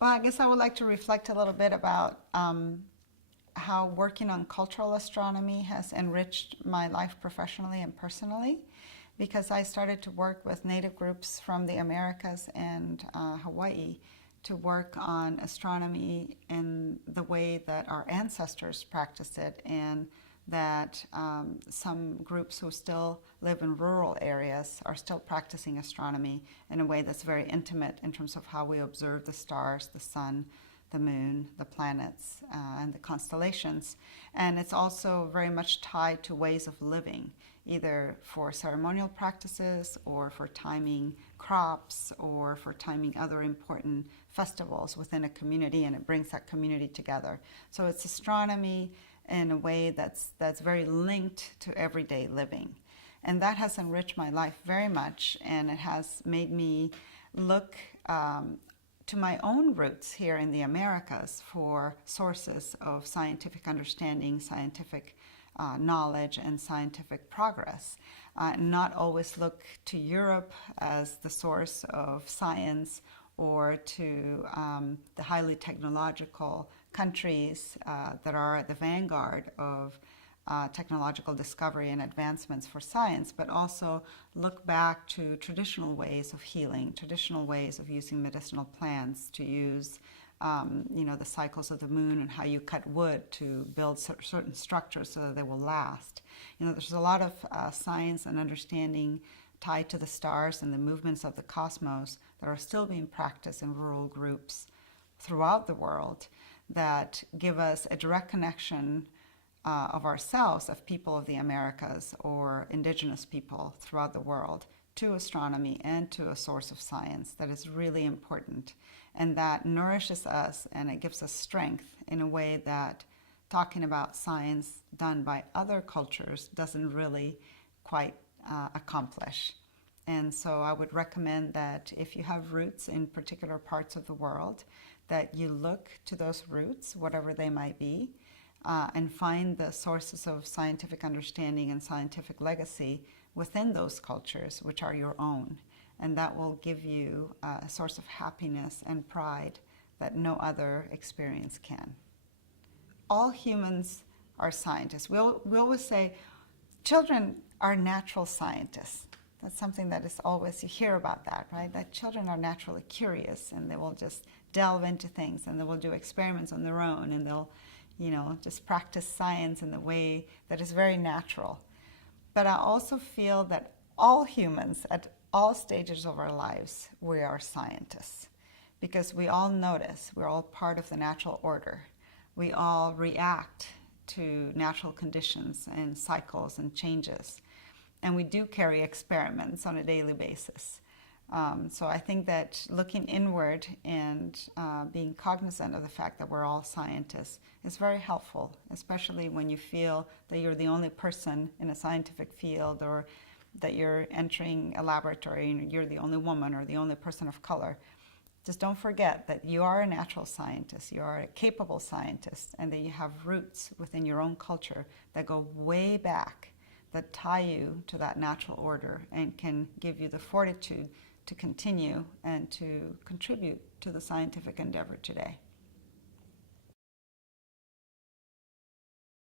Well, I guess I would like to reflect a little bit about how working on cultural astronomy has enriched my life professionally and personally, because I started to work with native groups from the Americas and Hawaii to work on astronomy in the way that our ancestors practiced it, and that some groups who still live in rural areas are still practicing astronomy in a way that's very intimate in terms of how we observe the stars, the sun, the moon, the planets, and the constellations. And it's also very much tied to ways of living, either for ceremonial practices or for timing crops or for timing other important festivals within a community, and it brings that community together. So it's astronomy in a way that's very linked to everyday living. And that has enriched my life very much, and it has made me look to my own roots here in the Americas for sources of scientific understanding, scientific knowledge, and scientific progress. Not always look to Europe as the source of science, or to the highly technological countries that are at the vanguard of technological discovery and advancements for science, but also look back to traditional ways of healing, traditional ways of using medicinal plants to use the cycles of the moon and how you cut wood to build certain structures so that they will last. There's a lot of science and understanding tied to the stars and the movements of the cosmos that are still being practiced in rural groups throughout the world, that give us a direct connection of ourselves, of people of the Americas or indigenous people throughout the world, to astronomy and to a source of science that is really important, and that nourishes us, and it gives us strength in a way that talking about science done by other cultures doesn't really quite accomplish. And so I would recommend that if you have roots in particular parts of the world, that you look to those roots, whatever they might be, and find the sources of scientific understanding and scientific legacy within those cultures, which are your own. And that will give you a source of happiness and pride that no other experience can. All humans are scientists. We always say children are natural scientists. That's something that is always, you hear about that, right? That children are naturally curious, and they will just delve into things, and they will do experiments on their own, and they'll just practice science in the way that is very natural. But I also feel that all humans at all stages of our lives, we are scientists, because we all notice, we're all part of the natural order. We all react to natural conditions and cycles and changes. And we do carry experiments on a daily basis. So I think that looking inward and being cognizant of the fact that we're all scientists is very helpful, especially when you feel that you're the only person in a scientific field, or that you're entering a laboratory and you're the only woman or the only person of color. Just don't forget that you are a natural scientist, you are a capable scientist, and that you have roots within your own culture that go way back, that tie you to that natural order and can give you the fortitude to continue and to contribute to the scientific endeavor today.